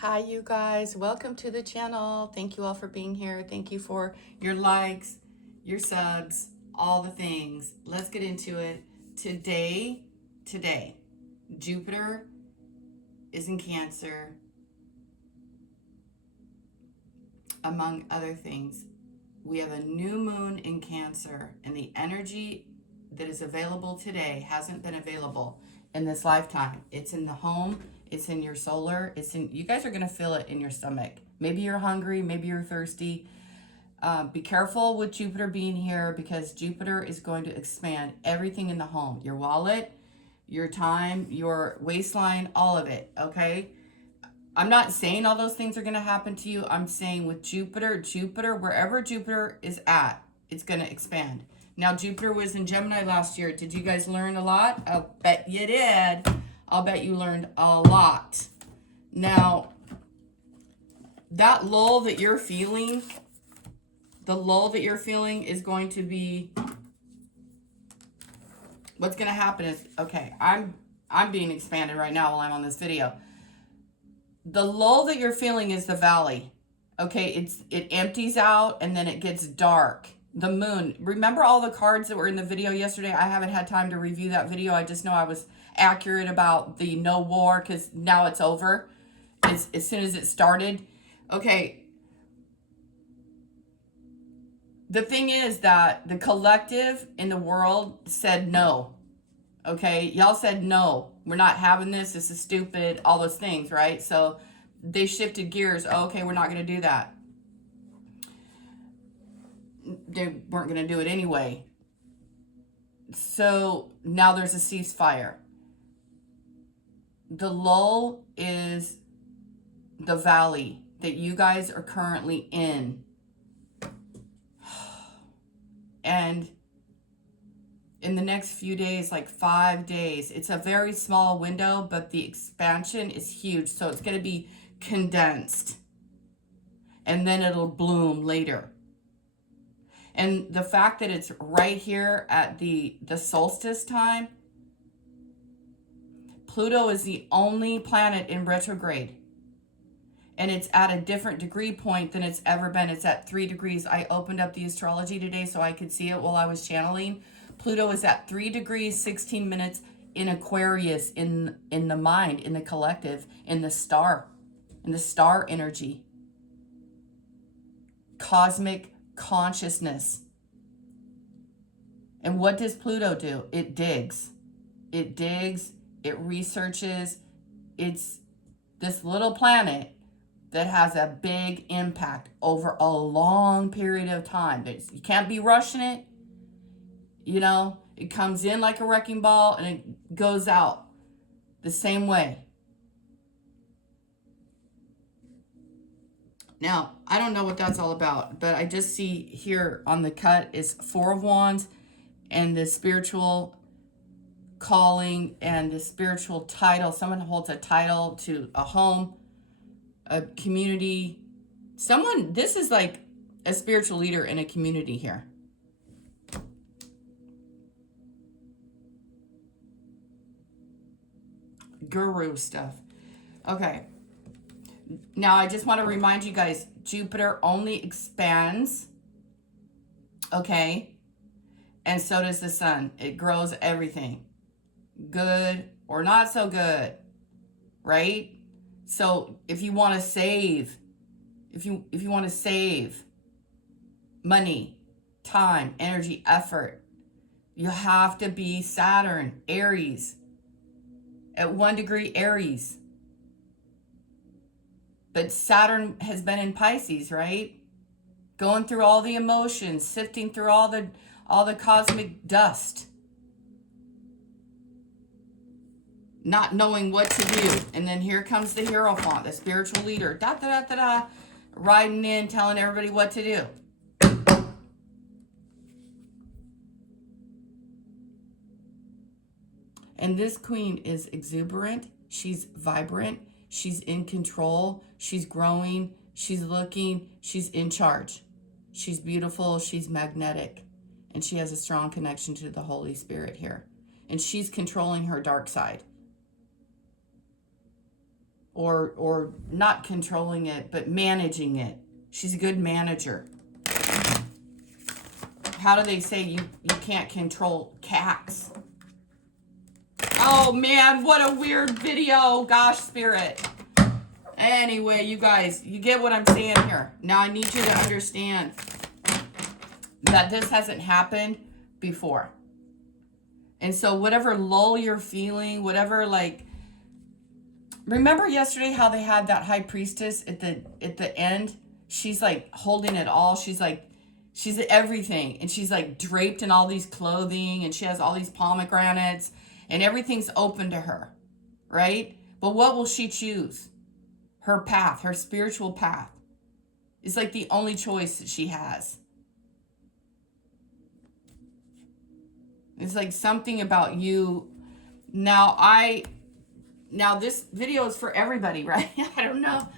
Hi, you guys. Welcome to the channel. Thank you all for being here. Thank you for your likes, your subs, all the things. Let's get into it. Today, Jupiter is in Cancer, among other things. We have a new moon in Cancer, and the energy that is available today hasn't been available in this lifetime. It's in the home, it's in your solar, you guys are going to feel it in your stomach. Maybe you're hungry, maybe you're thirsty. Be careful with Jupiter being here, because Jupiter is going to expand everything in the home, your wallet, your time, your waistline, all of it. Okay, I'm not saying all those things are going to happen to you. I'm saying with Jupiter, wherever Jupiter is at, it's going to expand. Now, Jupiter was in Gemini last year. Did you guys learn a lot? I'll bet you did. I'll bet you learned a lot. Now, that lull that you're feeling, is going to be, what's going to happen is, okay, I'm being expanded right now while I'm on this video. The lull that you're feeling is the valley. Okay, it empties out and then it gets dark. The moon. Remember all the cards that were in the video yesterday? I haven't had time to review that video. I just know I was accurate about the no war, because now it's over. As soon as it started. Okay. The thing is that the collective in the world said no. Okay, y'all said no, we're not having this, this is stupid, all those things, right? So they shifted gears. Okay, we're not going to do that. They weren't going to do it anyway. So now there's a ceasefire. The lull is the valley that you guys are currently in. And in the next few days, like 5 days, it's a very small window, but the expansion is huge. So it's going to be condensed, and then it'll bloom later. And the fact that it's right here at the solstice time, Pluto is the only planet in retrograde. And it's at a different degree point than it's ever been. It's at 3 degrees. I opened up the astrology today so I could see it while I was channeling. Pluto is at 3 degrees, 16 minutes in Aquarius, in the mind, in the collective, in the star energy. Cosmic consciousness. And what does Pluto do? It digs. It digs, it researches. It's this little planet that has a big impact over a long period of time. You can't be rushing it. You know, it comes in like a wrecking ball and it goes out the same way. Now, I don't know what that's all about, but I just see here on the cut is 4 of Wands and the spiritual calling and the spiritual title. Someone holds a title to a home, a community. This is like a spiritual leader in a community here. Guru stuff. Okay. Now, I just want to remind you guys, Jupiter only expands. Okay. And so does the sun. It grows everything. Good or not so good. Right? So if you want to save, if you want to save money, time, energy, effort, you have to be Saturn, Aries, at 1 degree Aries. But Saturn has been in Pisces, right? Going through all the emotions, sifting through all the cosmic dust. Not knowing what to do. And then here comes the Hierophant, the spiritual leader, riding in, telling everybody what to do. And this queen is exuberant. She's vibrant. She's in control. She's growing. She's looking. She's in charge. She's beautiful. She's magnetic. And she has a strong connection to the Holy Spirit here. And she's controlling her dark side. or not controlling it, but managing it. She's a good manager. How do they say you can't control cats? Oh man, what a weird video. Gosh, Spirit. Anyway, you guys, you get what I'm saying here. Now I need you to understand that this hasn't happened before. And so whatever lull you're feeling, whatever, like, remember yesterday how they had that high priestess at the end? She's like holding it all. She's everything. And she's like draped in all these clothing, and she has all these pomegranates, and everything's open to her, right? But what will she choose? Her path, her spiritual path. It's like the only choice that she has. It's like something about you. Now this video is for everybody, right? I don't know.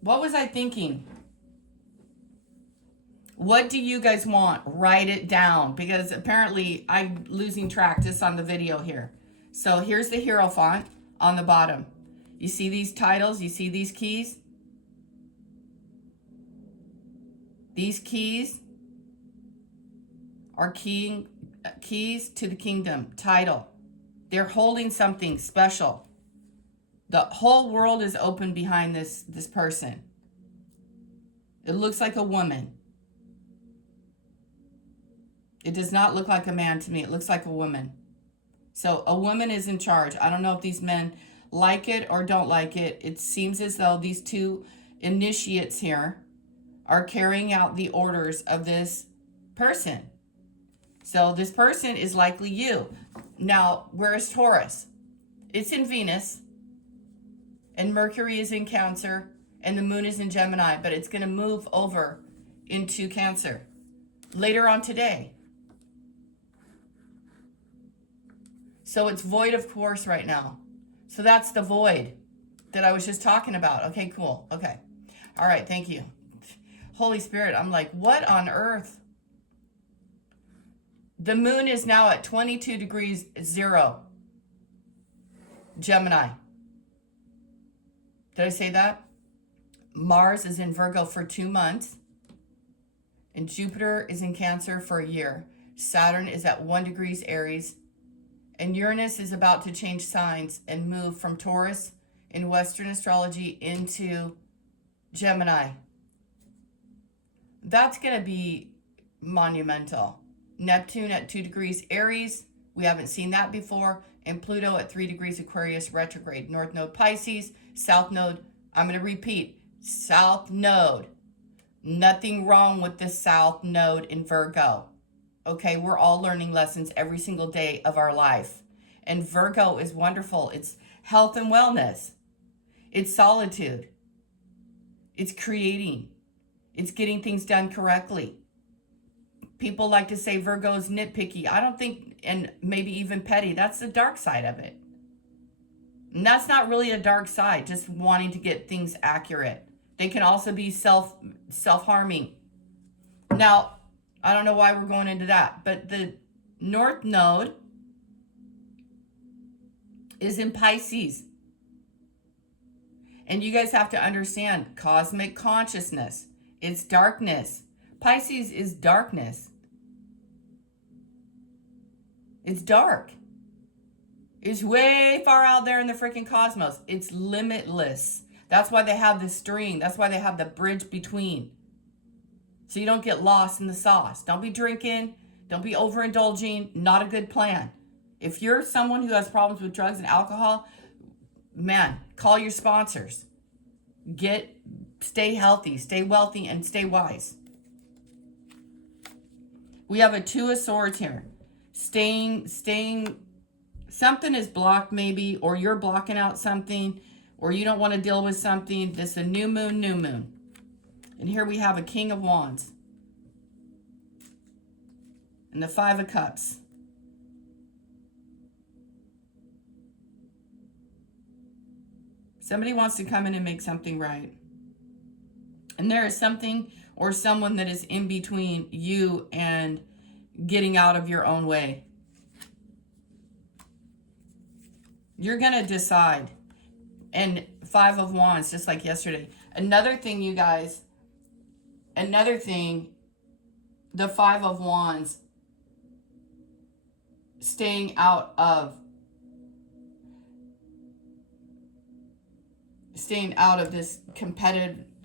What was I thinking? What do you guys want? Write it down, because apparently I'm losing track just on the video here. So here's the Hierophant on the bottom. You see these titles? You see these keys? These keys are keys to the kingdom. Title. They're holding something special. The whole world is open behind this person. It looks like a woman. It does not look like a man to me. It looks like a woman. So a woman is in charge. I don't know if these men like it or don't like it. It seems as though these two initiates here are carrying out the orders of this person. So this person is likely you. Now, where is Taurus? It's in Venus, and Mercury is in Cancer, and the moon is in Gemini, but it's going to move over into Cancer later on today. So it's void of course right now. So that's the void that I was just talking about. Okay, cool. Okay. All right, thank you. Holy Spirit, I'm like, what on earth? The moon is now at 22 degrees 0. Gemini. Did I say that? Mars is in Virgo for 2 months. And Jupiter is in Cancer for a year. Saturn is at 1 degrees Aries. And Uranus is about to change signs and move from Taurus in Western astrology into Gemini. That's going to be monumental. Neptune at 2 degrees Aries. We haven't seen that before. And Pluto at 3 degrees Aquarius retrograde. North node Pisces. South node, I'm going to repeat, South node. Nothing wrong with the South node in Virgo. Okay, we're all learning lessons every single day of our life. And Virgo is wonderful. It's health and wellness. It's solitude. It's creating. It's getting things done correctly. People like to say Virgo is nitpicky. I don't think, and maybe even petty. That's the dark side of it. And that's not really a dark side, just wanting to get things accurate. They can also be self-harming. Now, I don't know why we're going into that, but the North Node is in Pisces. And you guys have to understand, cosmic consciousness, it's darkness. Pisces is darkness. It's dark. It's way far out there in the freaking cosmos. It's limitless. That's why they have the string. That's why they have the bridge between. So you don't get lost in the sauce. Don't be drinking. Don't be overindulging. Not a good plan. If you're someone who has problems with drugs and alcohol, man, call your sponsors. Stay healthy, stay wealthy, and stay wise. We have a 2 of Swords here. Staying, something is blocked maybe, or you're blocking out something, or you don't want to deal with something. This is a new moon. And here we have a King of Wands. And the 5 of Cups. Somebody wants to come in and make something right. And there is something or someone that is in between you and getting out of your own way. You're going to decide. And Five of Wands, just like yesterday. Another thing, you guys, the Five of Wands, staying out of this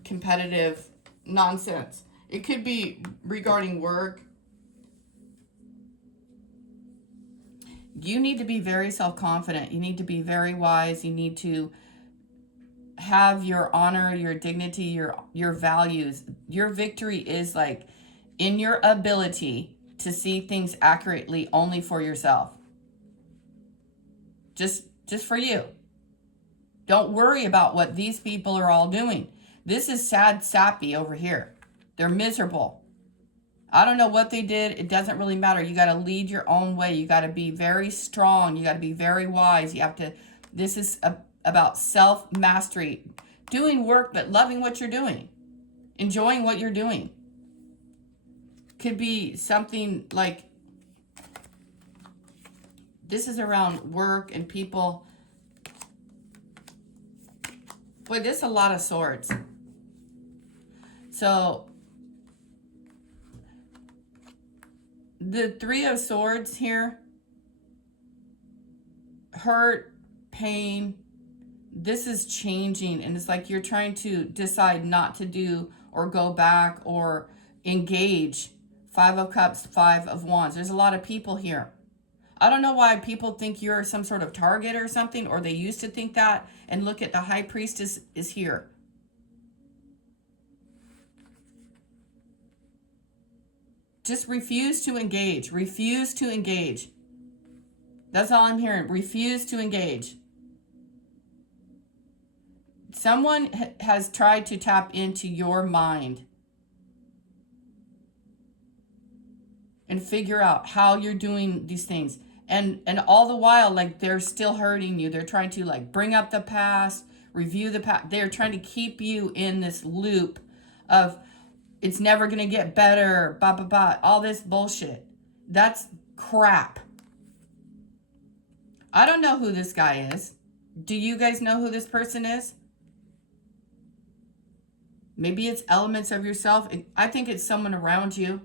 competitive nonsense. It could be regarding work. You need to be very self-confident. You need to be very wise. You need to have your honor, your dignity, your values. Your victory is like in your ability to see things accurately only for yourself. Just for you. Don't worry about what these people are all doing. This is sad sappy over here. They're miserable. I don't know what they did. It doesn't really matter. You got to lead your own way. You got to be very strong. You got to be very wise. You have to, this is about self-mastery. Doing work, but loving what you're doing. Enjoying what you're doing. Could be something like, this is around work and people. Boy, this is a lot of swords. So, the Three of Swords here, hurt, pain, this is changing. And it's like you're trying to decide not to do or go back or engage. Five of Cups, Five of Wands. There's a lot of people here. I don't know why people think you're some sort of target or something, or they used to think that. And look at the High Priestess is here. Just refuse to engage. Refuse to engage. That's all I'm hearing. Refuse to engage. Someone has tried to tap into your mind and figure out how you're doing these things. And all the while, like, they're still hurting you. They're trying to, like, bring up the past, review the past. They're trying to keep you in this loop of it's never going to get better, blah, blah, blah, all this bullshit. That's crap. I don't know who this guy is. Do you guys know who this person is? Maybe it's elements of yourself. I think it's someone around you.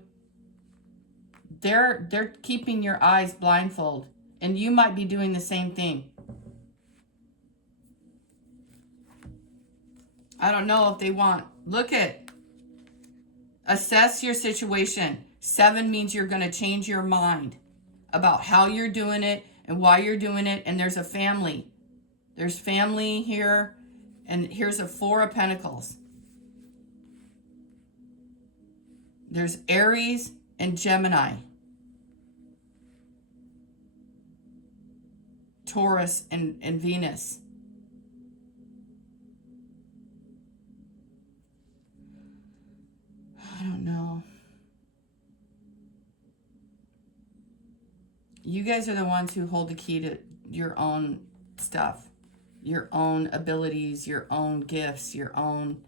They're keeping your eyes blindfold, and you might be doing the same thing. I don't know if they want. Look at. Assess your situation. 7 means you're going to change your mind about how you're doing it and why you're doing it. And there's a family. There's family here. And here's a 4 of Pentacles. There's Aries and Gemini. Taurus and Venus. I don't know. You guys are the ones who hold the key to your own stuff, your own abilities, your own gifts, your own.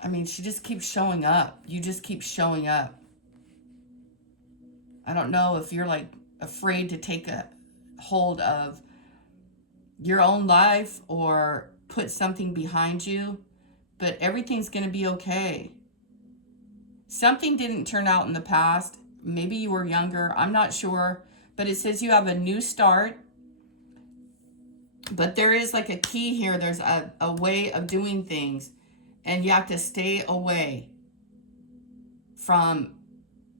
I mean, she just keeps showing up. You just keep showing up. I don't know if you're like afraid to take a hold of your own life or put something behind you, but everything's going to be okay. Something didn't turn out in the past. Maybe you were younger. I'm not sure. But it says you have a new start. But there is like a key here. There's a way of doing things. And you have to stay away from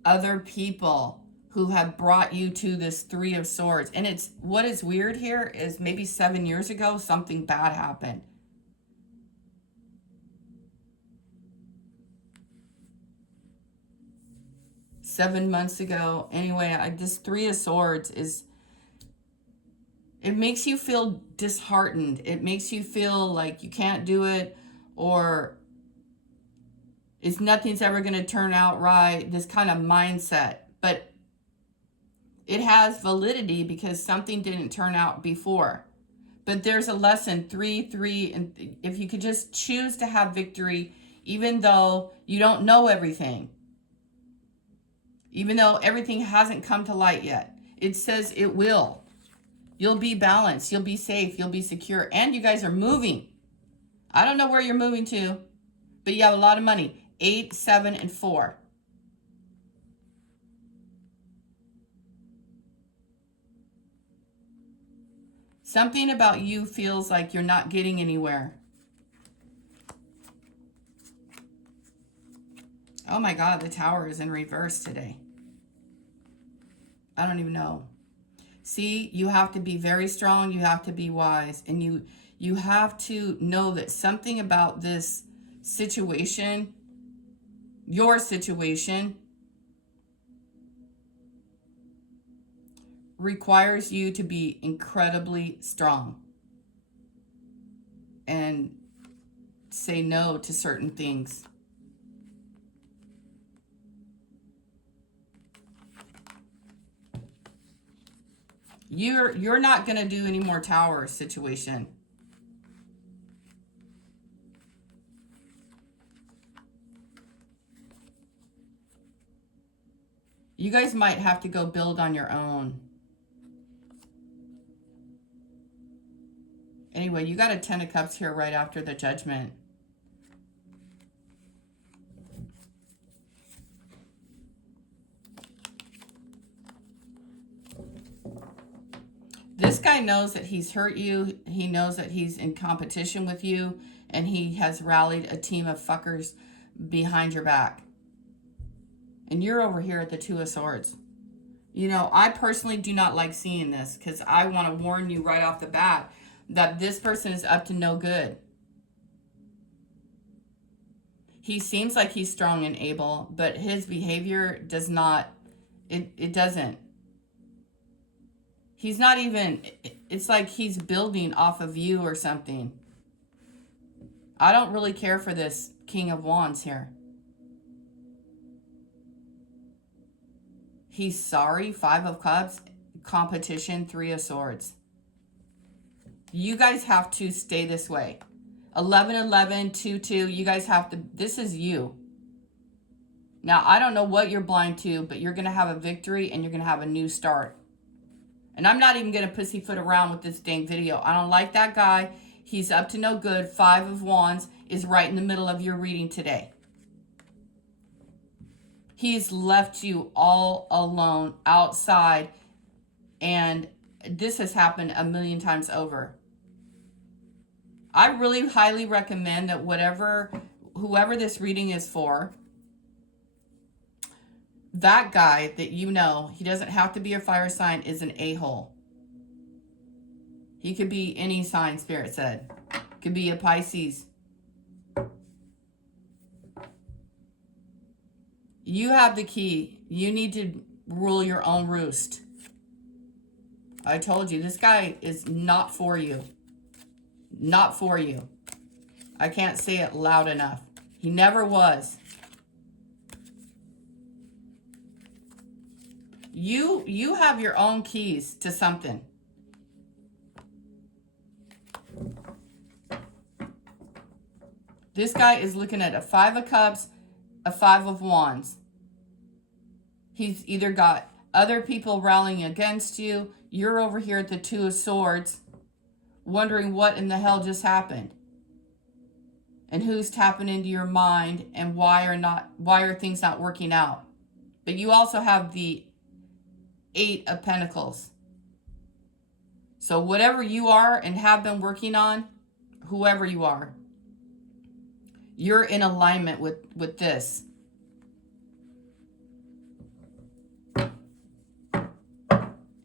other people who have brought you to this Three of Swords. And it's what is weird here is maybe 7 years ago, something bad happened. Seven months ago. Anyway, this Three of Swords is, it makes you feel disheartened. It makes you feel like you can't do it, or nothing's ever going to turn out right. This kind of mindset. But it has validity because something didn't turn out before. But there's a lesson, 3, and if you could just choose to have victory, even though you don't know everything. Even though everything hasn't come to light yet. It says it will. You'll be balanced. You'll be safe. You'll be secure. And you guys are moving. I don't know where you're moving to, but you have a lot of money. 8, 7, and 4. Something about you feels like you're not getting anywhere. Oh my God, the Tower is in reverse today. I don't even know. See, you have to be very strong. You have to be wise. And you have to know that something about this situation, your situation, requires you to be incredibly strong and say no to certain things. You're not going to do any more Tower situation. You guys might have to go build on your own. Anyway, you got a 10 of Cups here right after the Judgment. This guy knows that he's hurt you. He knows that he's in competition with you. And he has rallied a team of fuckers behind your back. And you're over here at the 2 of Swords. You know, I personally do not like seeing this because I want to warn you right off the bat that this person is up to no good. He seems like he's strong and able, but his behavior does not, it doesn't. He's not even, it's like he's building off of you or something. I don't really care for this King of Wands here. He's sorry, 5 of Cups, competition, 3 of Swords. You guys have to stay this way. 11, 11, 2, 2, you guys have to, this is you. Now, I don't know what you're blind to, but you're going to have a victory and you're going to have a new start. And I'm not even going to pussyfoot around with this dang video. I don't like that guy. He's up to no good. 5 of Wands is right in the middle of your reading today. He's left you all alone outside. And this has happened a million times over. I really highly recommend that whoever this reading is for, that guy that you know, he doesn't have to be a fire sign, is an a-hole. He could be any sign, Spirit said. Could be a Pisces. You have the key. You need to rule your own roost. I told you, this guy is not for you. Not for you. I can't say it loud enough. He never was. You have your own keys to something. This guy is looking at a 5 of Cups, a 5 of Wands. He's either got other people rallying against you. You're over here at the 2 of Swords, wondering what in the hell just happened. And who's tapping into your mind and why are things not working out. But you also have the 8 of Pentacles. So whatever you are and have been working on, whoever you are, you're in alignment with this.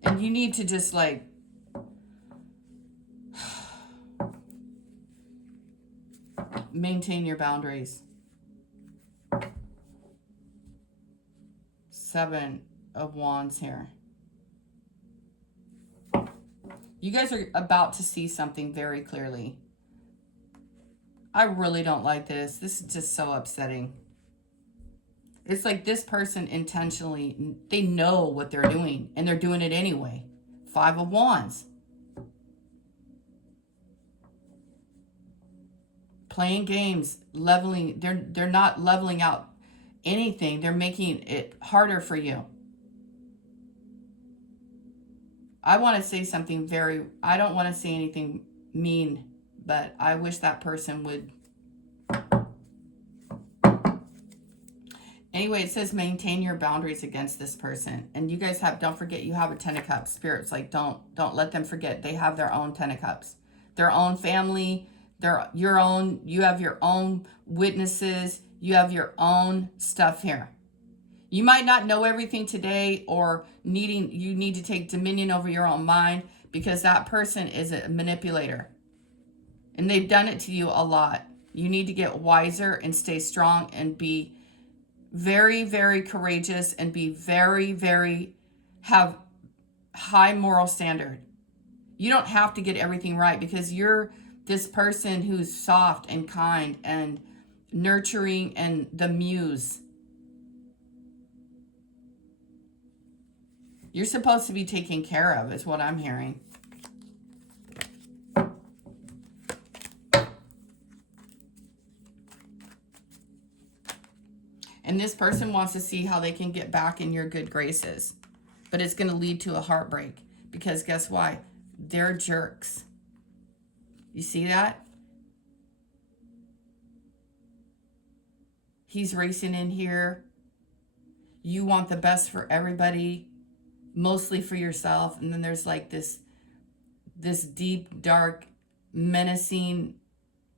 And you need to just like maintain your boundaries. 7 of Wands here. You guys are about to see something very clearly. I really don't like this. This is just so upsetting. It's like this person intentionally, they know what they're doing and they're doing it anyway. 5 of Wands. Playing games, leveling, they're not leveling out anything. They're making it harder for you. I want to say something I don't want to say anything mean, but I wish that person would. Anyway, it says maintain your boundaries against this person. And you guys don't forget you have a 10 of cups. Spirits, like, don't let them forget. They have their own 10 of cups. Their own family, you have your own witnesses. You have your own stuff here. You might not know everything today, or you need to take dominion over your own mind, because that person is a manipulator. And they've done it to you a lot. You need to get wiser and stay strong and be very, very courageous, and be very, very, have high moral standard. You don't have to get everything right, because you're this person who's soft and kind and nurturing and the muse. You're supposed to be taken care of, is what I'm hearing. And this person wants to see how they can get back in your good graces. But it's going to lead to a heartbreak. Because guess why? They're jerks. You see that? He's racing in here. You want the best for everybody, mostly for yourself. And then there's like this deep, dark, menacing,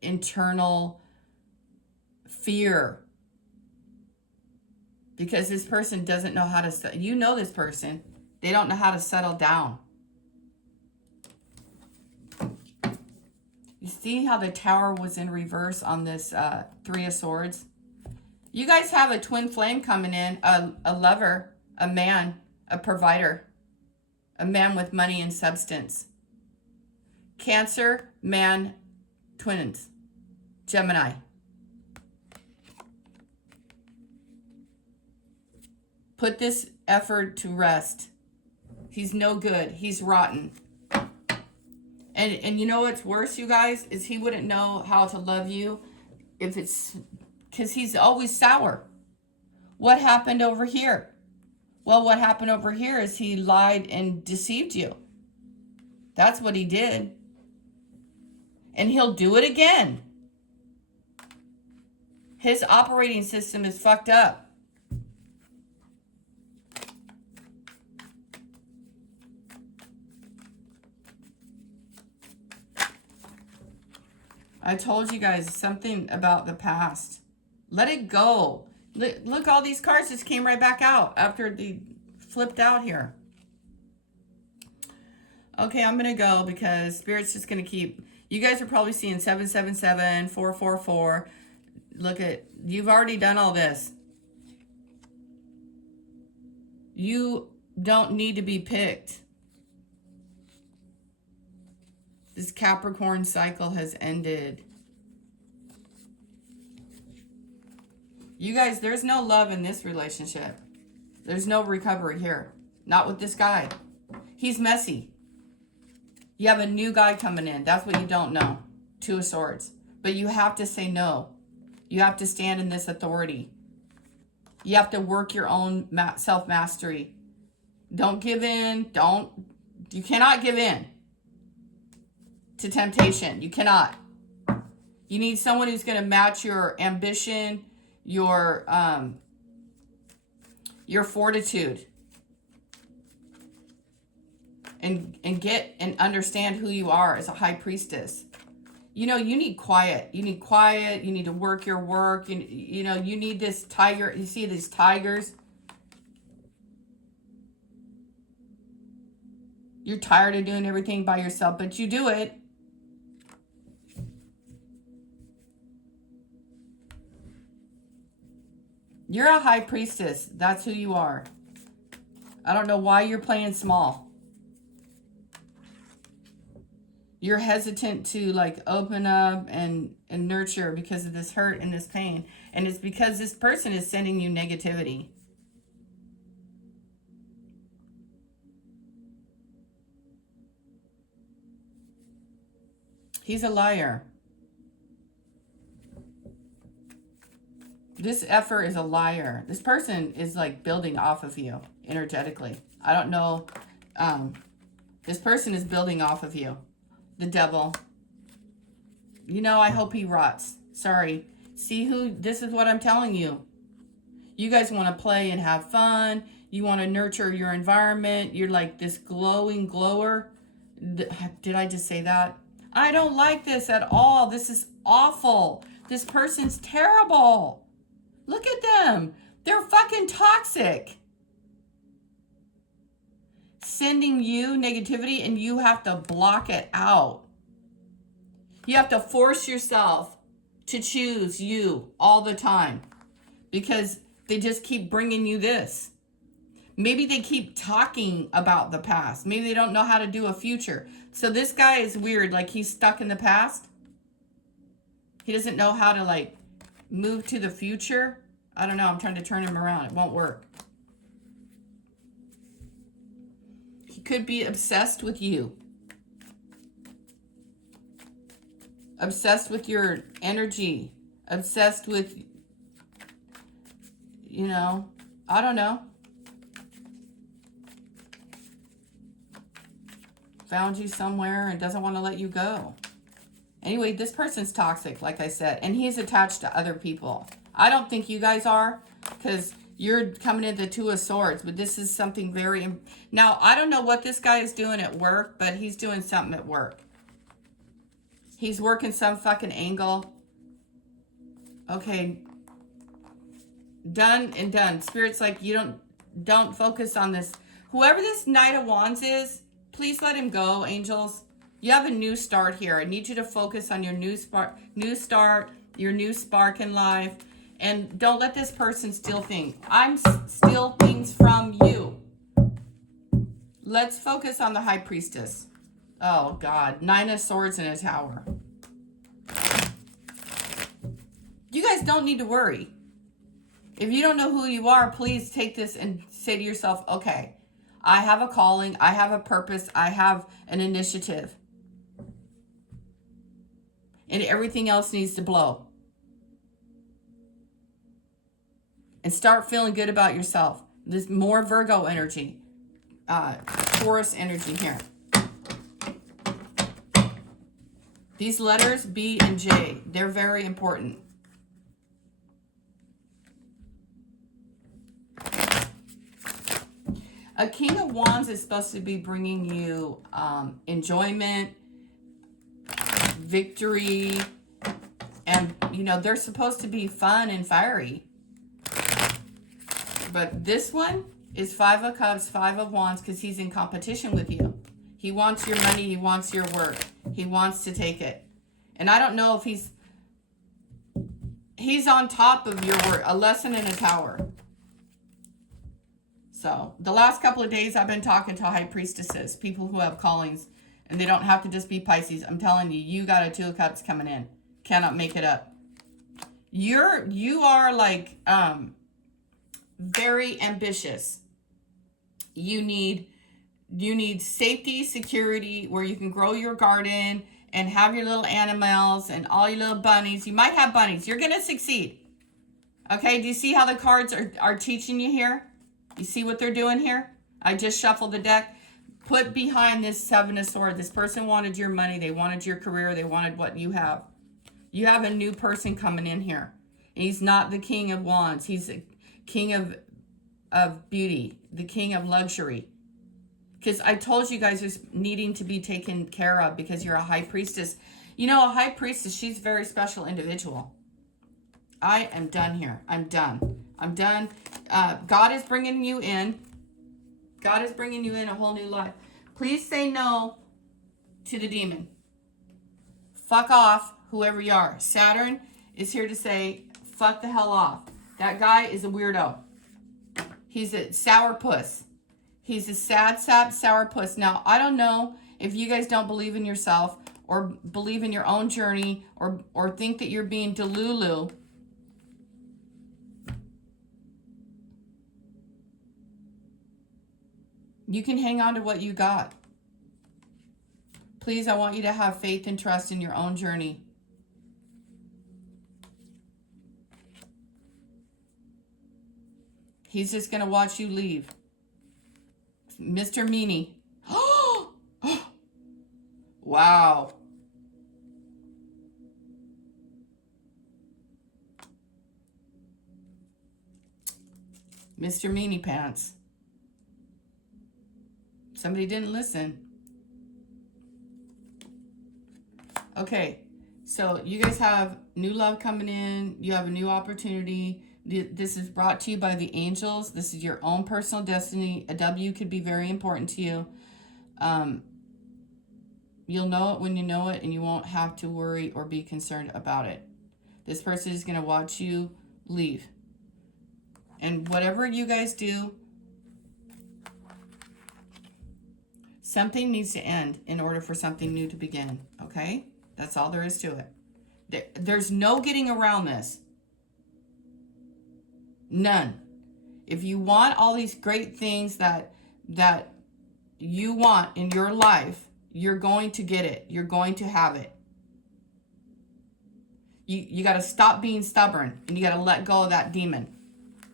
internal fear. Because this person doesn't know how to, you know this person, they don't know how to settle down. You see how the Tower was in reverse on this Three of Swords? You guys have a twin flame coming in, a lover, a man, a provider, a man with money and substance. Cancer, man, twins, Gemini. Put this effort to rest. He's no good. He's rotten. And you know what's worse, you guys, is he wouldn't know how to love you if it's because he's always sour. What happened over here? Well, what happened over here is he lied and deceived you. That's what he did. And he'll do it again. His operating system is fucked up. I told you guys something about the past. Let it go. Look, all these cards just came right back out after they flipped out here. Okay, I'm going to go because Spirit's just going to keep... You guys are probably seeing 777, 444. Look at... You've already done all this. You don't need to be picked. This Capricorn cycle has ended. You guys, there's no love in this relationship. There's no recovery here. Not with this guy. He's messy. You have a new guy coming in. That's what you don't know. Two of Swords. But you have to say no. You have to stand in this authority. You have to work your own self-mastery. Don't give in. You cannot give in to temptation. You cannot. You need someone who's going to match your ambition, your fortitude, and get and understand who you are as a high priestess. You know, you need quiet. You need quiet. You need to work your work. You know, you need this tiger. You see these tigers? You're tired of doing everything by yourself, but you do it. You're a high priestess. That's who you are. I don't know why you're playing small. You're hesitant to like open up and nurture because of this hurt and this pain. And it's because this person is sending you negativity. He's a liar. This effort is a liar. This person is like building off of you energetically. I don't know. This person is building off of you. The devil. You know, I hope he rots. Sorry. See who, this is what I'm telling you. You guys want to play and have fun. You want to nurture your environment. You're like this glowing glower. Did I just say that? I don't like this at all. This is awful. This person's terrible. Look at them. They're fucking toxic. Sending you negativity and you have to block it out. You have to force yourself to choose you all the time because they just keep bringing you this. Maybe they keep talking about the past. Maybe they don't know how to do a future. So this guy is weird. Like he's stuck in the past. He doesn't know how to like move to the future. I don't know. I'm trying to turn him around. It won't work. He could be obsessed with you. Obsessed with your energy. Obsessed with, you know, I don't know. Found you somewhere and doesn't want to let you go. Anyway, this person's toxic, like I said, and he's attached to other people. I don't think you guys are, because you're coming into the Two of Swords, but this is something very... Now, I don't know what this guy is doing at work, but he's doing something at work. He's working some fucking angle. Okay. Done and done. Spirit's like, you don't focus on this. Whoever this Knight of Wands is, please let him go, angels. You have a new start here. I need you to focus on your new start, your new spark in life. And don't let this person steal things. I'm steal things from you. Let's focus on the High Priestess. Oh, God. 9 of Swords in a tower. You guys don't need to worry. If you don't know who you are, please take this and say to yourself, okay, I have a calling. I have a purpose. I have an initiative. And everything else needs to blow. And start feeling good about yourself. There's more Virgo energy. Taurus energy here. These letters, B and J, they're very important. A King of Wands is supposed to be bringing you enjoyment, victory, and, you know, they're supposed to be fun and fiery. But this one is 5 of Cups, 5 of Wands, because he's in competition with you. He wants your money. He wants your work. He wants to take it. And I don't know if he's on top of your work. A lesson in a tower. So the last couple of days I've been talking to high priestesses, people who have callings, and they don't have to just be Pisces. I'm telling you, you got a 2 of Cups coming in. Cannot make it up. You are like very ambitious. You need safety, security, where you can grow your garden and have your little animals and all your little bunnies. You might have bunnies. You're going to succeed. Okay, do you see how the cards are teaching you here? You see what they're doing here? I just shuffled the deck. Put behind this 7 of Swords. This person wanted your money. They wanted your career. They wanted what you have. You have a new person coming in here. And he's not the King of Wands. He's the King of beauty. The King of luxury. Because I told you guys there's needing to be taken care of because you're a high priestess. You know, a high priestess, she's a very special individual. I am done here. I'm done. I'm done. God is bringing you in. God is bringing you in a whole new life. Please say no to the demon. Fuck off, whoever you are. Saturn is here to say, fuck the hell off. That guy is a weirdo. He's a sourpuss. He's a sad, sourpuss. Now, I don't know if you guys don't believe in yourself or believe in your own journey or think that you're being delulu. You can hang on to what you got. Please, I want you to have faith and trust in your own journey. He's just going to watch you leave. Mr. Meanie. Wow. Mr. Meanie Pants. Somebody didn't listen. Okay, so you guys have new love coming in. You have a new opportunity. This is brought to you by the angels. This is your own personal destiny. A W could be very important to you. You'll know it when you know it, and you won't have to worry or be concerned about it. This person is going to watch you leave. And whatever you guys do, something needs to end in order for something new to begin. Okay? That's all there is to it. There's no getting around this. None. If you want all these great things that you want in your life, you're going to get it. You're going to have it. You got to stop being stubborn, and you got to let go of that demon.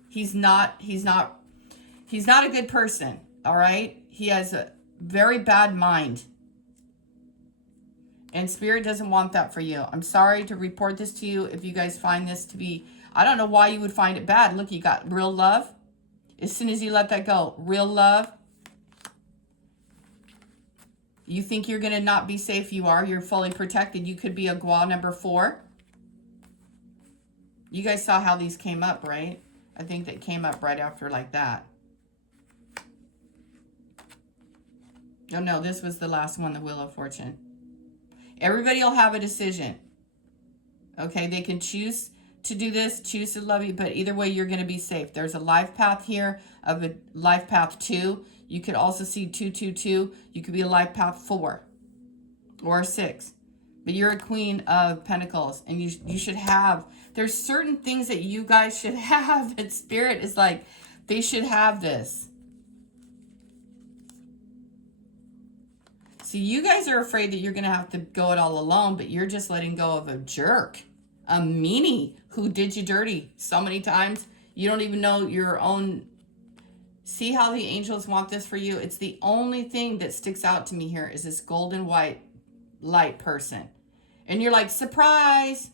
He's not a good person, all right? He has a very bad mind. And Spirit doesn't want that for you. I'm sorry to report this to you if you guys find this to be, I don't know why you would find it bad. Look, you got real love. As soon as you let that go, real love. You think you're going to not be safe. You are. You're fully protected. You could be a Gua number 4. You guys saw how these came up, right? I think they came up right after like that. Oh, no, this was the last one, the Wheel of Fortune. Everybody will have a decision. Okay, they can choose to do this, choose to love you, but either way, you're going to be safe. There's a life path here of a life path 2. You could also see 222. You could be a life path 4 or 6. But you're a Queen of Pentacles, and you should have, there's certain things that you guys should have that Spirit is like, they should have this. See, you guys are afraid that you're going to have to go it all alone, but you're just letting go of a jerk, a meanie who did you dirty so many times. You don't even know your own. See how the angels want this for you? It's the only thing that sticks out to me here is this golden white light person. And you're like, surprise.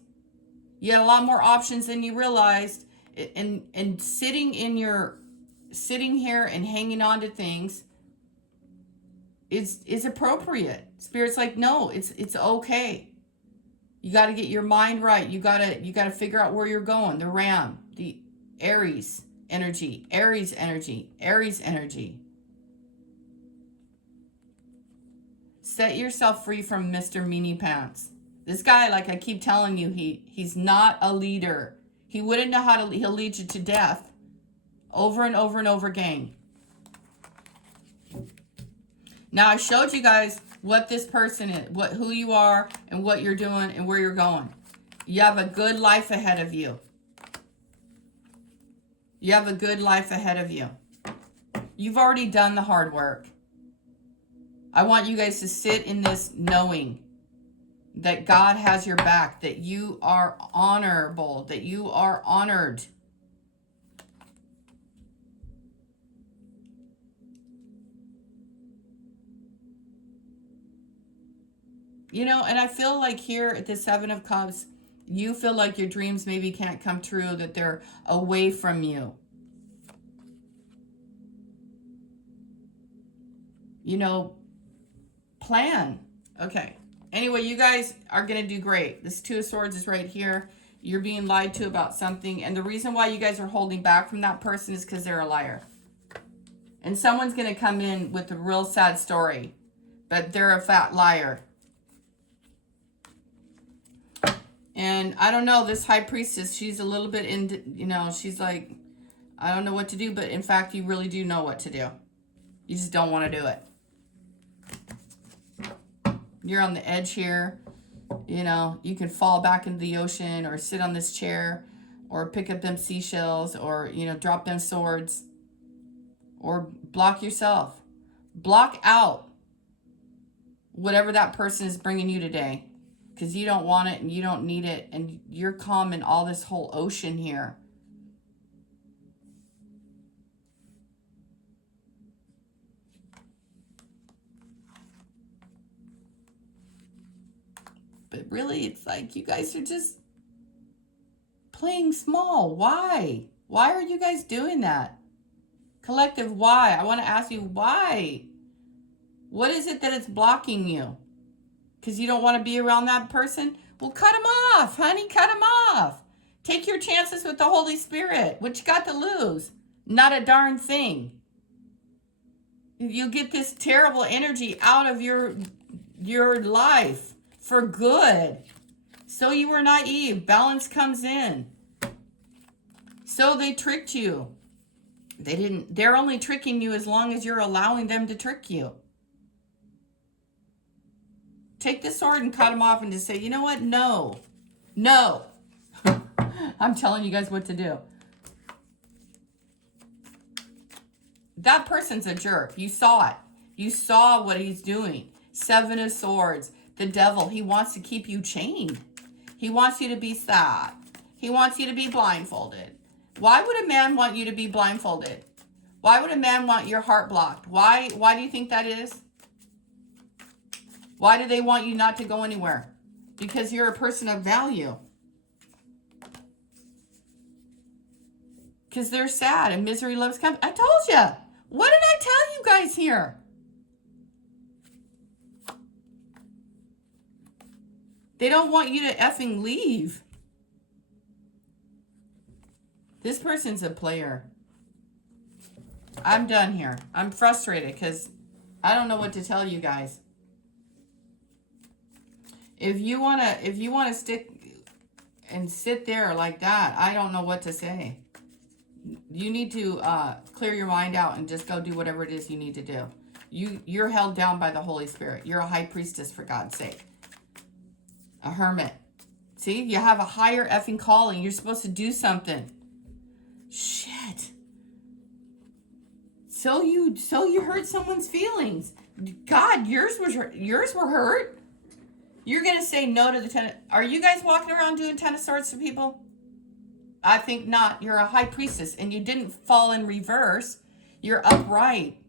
You had a lot more options than you realized. And sitting here and hanging on to things is appropriate. Spirit's like, no, it's okay. You got to get your mind right. You got to figure out where you're going. The Ram, the Aries energy, Aries energy, Aries energy. Set yourself free from Mr. Meanie Pants. This guy, like I keep telling you, he's not a leader. He wouldn't know how to. He'll lead you to death, over and over and over again. Now I showed you guys what this person is, who you are, and what you're doing, and where you're going. You have a good life ahead of you. You have a good life ahead of you. You've already done the hard work. I want you guys to sit in this knowing that God has your back, that you are honorable, that you are honored. You know, and I feel like here at the 7 of Cups, you feel like your dreams maybe can't come true, that they're away from you. You know, plan. Okay. Anyway, you guys are going to do great. This 2 of Swords is right here. You're being lied to about something. And the reason why you guys are holding back from that person is because they're a liar. And someone's going to come in with a real sad story. But they're a fat liar. And I don't know, this high priestess, she's a little bit she's like, I don't know what to do. But in fact, you really do know what to do. You just don't want to do it. You're on the edge here. You know, you can fall back into the ocean or sit on this chair or pick up them seashells or, drop them swords or block yourself. Block out whatever that person is bringing you today because you don't want it and you don't need it and you're calm in all this whole ocean here. But really, it's like you guys are just playing small. Why? Why are you guys doing that? Collective, why? I want to ask you why. What is it that is blocking you? Because you don't want to be around that person? Well, cut him off, honey. Cut him off. Take your chances with the Holy Spirit. What you got to lose? Not a darn thing. You get this terrible energy out of your life for good. So you were naive. Balance comes in. So they tricked you. They're only tricking you as long as you're allowing them to trick you. Take the sword and cut them off and just say, you know what? No. No. I'm telling you guys what to do. That person's a jerk. You saw it. You saw what he's doing. 7 of Swords. The devil. He wants to keep you chained. He wants you to be sad. He wants you to be blindfolded. Why would a man want you to be blindfolded? Why would a man want your heart blocked? Why do you think that is? Why do they want you not to go anywhere? Because you're a person of value. Because they're sad and misery loves company. I told you. What did I tell you guys here? They don't want you to effing leave. This person's a player. I'm done here. I'm frustrated because I don't know what to tell you guys. If you wanna stick and sit there like that, I don't know what to say. You need to clear your mind out and just go do whatever it is you need to do. You're held down by the Holy Spirit. You're a high priestess, for God's sake. A hermit. See, you have a higher effing calling. You're supposed to do something. Shit. So you hurt someone's feelings. God, yours were hurt. You're going to say no to the 10. Are you guys walking around doing 10 of Swords to people? I think not. You're a high priestess and you didn't fall in reverse. You're upright.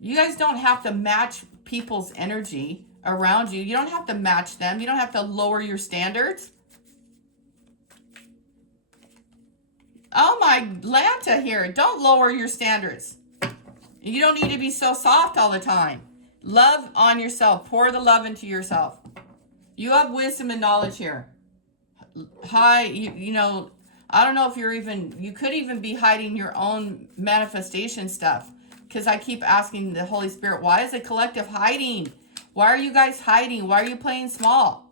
You guys don't have to match people's energy around you. You don't have to match them. You don't have to lower your standards. Oh my Lanta here. Don't lower your standards. You don't need to be so soft all the time. Love on yourself. Pour the love into yourself. You have wisdom and knowledge here. Hi, you know, I don't know if you could even be hiding your own manifestation stuff. Because I keep asking the Holy Spirit, why is the collective hiding? Why are you guys hiding? Why are you playing small?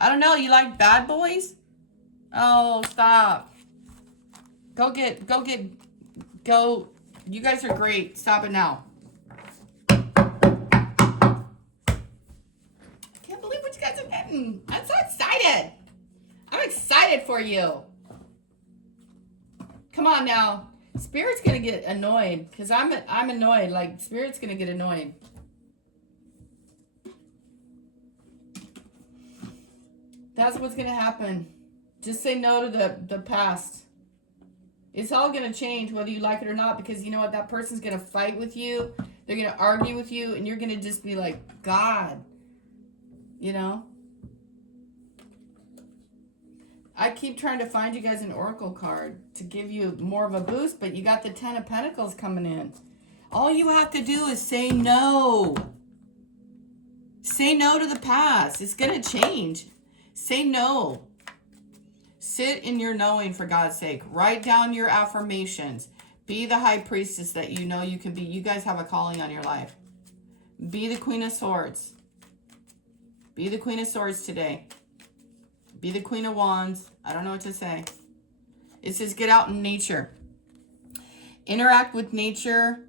I don't know. You like bad boys? Oh, stop. Go. You guys are great. Stop it now. I can't believe what you guys are getting. I'm so excited. I'm excited for you. Come on now. Spirit's going to get annoyed because I'm annoyed. Like, Spirit's going to get annoyed. That's what's going to happen. Just say no to the past. It's all going to change whether you like it or not, because you know what? That person's going to fight with you. They're going to argue with you, and you're going to just be like, God, you know? I keep trying to find you guys an oracle card to give you more of a boost, but you got the 10 of Pentacles coming in. All you have to do is say no. Say no to the past. It's going to change. Say no. Sit in your knowing, for God's sake. Write down your affirmations. Be the high priestess that you know you can be. You guys have a calling on your life. Be the Queen of Swords. Be the Queen of Swords today. Be the Queen of Wands. I don't know what to say. It says get out in nature. Interact with nature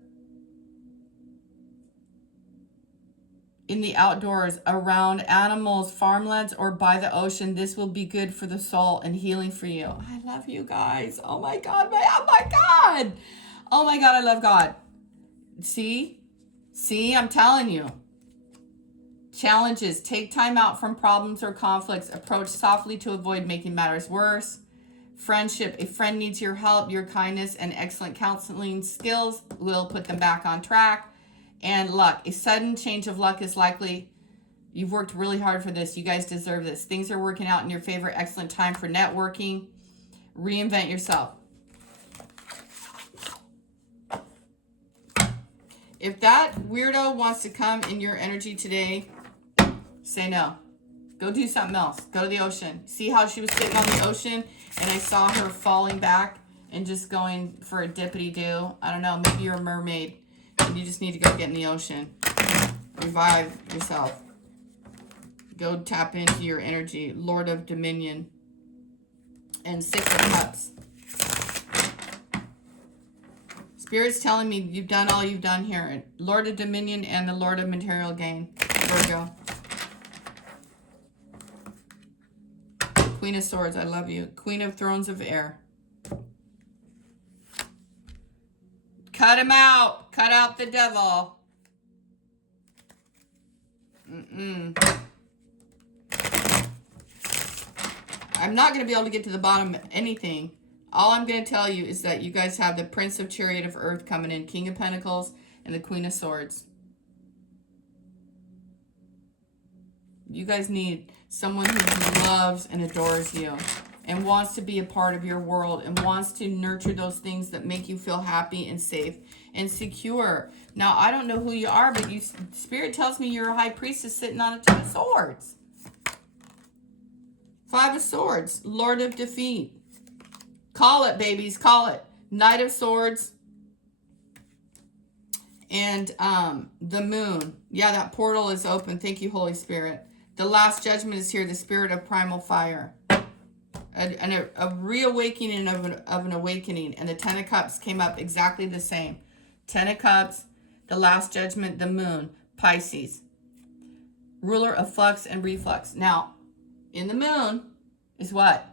in the outdoors, around animals, farmlands, or by the ocean. This will be good for the soul and healing for you. I love you guys. Oh my God. Oh my God. Oh my God. I love God. See, I'm telling you. Challenges. Take time out from problems or conflicts. Approach softly to avoid making matters worse. friendship. A friend needs your help, your kindness, and excellent counseling skills will put them back on track. And luck. A sudden change of luck is likely. You've worked really hard for this. You guys deserve this. Things are working out in your favor. Excellent time for networking. Reinvent yourself. If that weirdo wants to come in your energy today, say no. Go do something else. Go to the ocean. See how she was sitting on the ocean and I saw her falling back and just going for a dippity-doo? I don't know. Maybe you're a mermaid and you just need to go get in the ocean. Revive yourself. Go tap into your energy. Lord of Dominion. And Six of Cups. Spirit's telling me you've done all you've done here. Lord of Dominion and the Lord of Material Gain. Virgo. Queen of Swords, I love you. Queen of Thrones of Air. Cut him out. Cut out the devil. I'm not going to be able to get to the bottom of anything. All I'm going to tell you is that you guys have the Prince of Chariot of Earth coming in, King of Pentacles, and the Queen of Swords. You guys need someone who loves and adores you and wants to be a part of your world and wants to nurture those things that make you feel happy and safe and secure. Now, I don't know who you are, but Spirit tells me you're a high priestess sitting on a Two of Swords. Five of Swords, Lord of Defeat. Call it, babies, call it. Knight of Swords. And the Moon. Yeah, that portal is open. Thank you, Holy Spirit. The Last Judgment is here, the Spirit of Primal Fire. A reawakening of an awakening. And the Ten of Cups came up exactly the same. Ten of Cups, the Last Judgment, the Moon, Pisces. Ruler of flux and reflux. Now, in the Moon is what?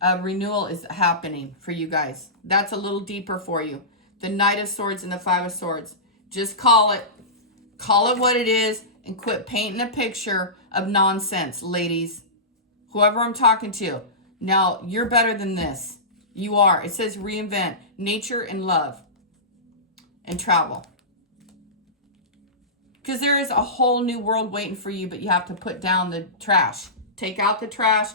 A renewal is happening for you guys. That's a little deeper for you. The Knight of Swords and the Five of Swords. Just call it. Call it what it is and quit painting a picture of nonsense, ladies. Whoever I'm talking to. Now, you're better than this. You are. It says reinvent. Nature and love. And travel. Because there is a whole new world waiting for you, but you have to put down the trash. Take out the trash.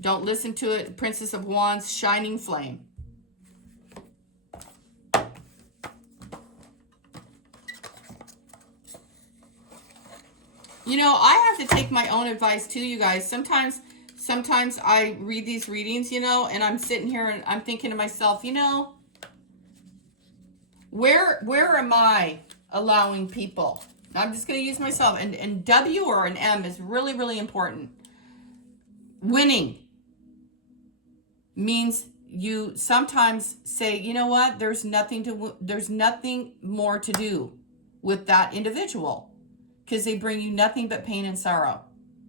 Don't listen to it. Princess of Wands, Shining Flame. You know, I have to take my own advice too, you guys. Sometimes I read these readings, you know, and I'm sitting here and I'm thinking to myself, you know, where am I allowing people? I'm just going to use myself. And W or an M is really, really important. Winning means you sometimes say, you know what, there's nothing more to do with that individual because they bring you nothing but pain and sorrow.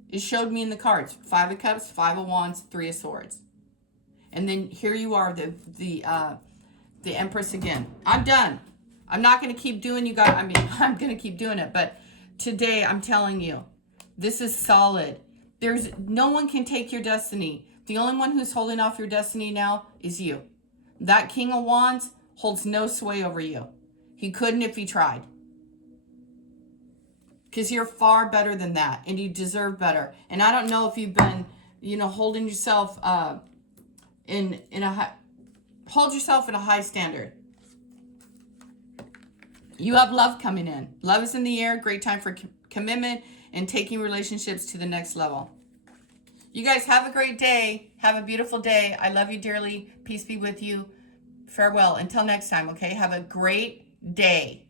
It showed me in the cards, Five of Cups, Five of Wands, Three of Swords. And then here you are, the Empress again. I'm done. I'm not going to keep doing you guys. I mean, I'm going to keep doing it. But today I'm telling you, this is solid. No one can take your destiny. The only one who's holding off your destiny now is you. That King of Wands holds no sway over you. He couldn't if he tried. Because you're far better than that. And you deserve better. And I don't know if you've been, you know, holding yourself in a high standard. You have love coming in. Love is in the air. Great time for commitment and taking relationships to the next level. You guys have a great day. Have a beautiful day. I love you dearly. Peace be with you. Farewell. Until next time, okay? Have a great day.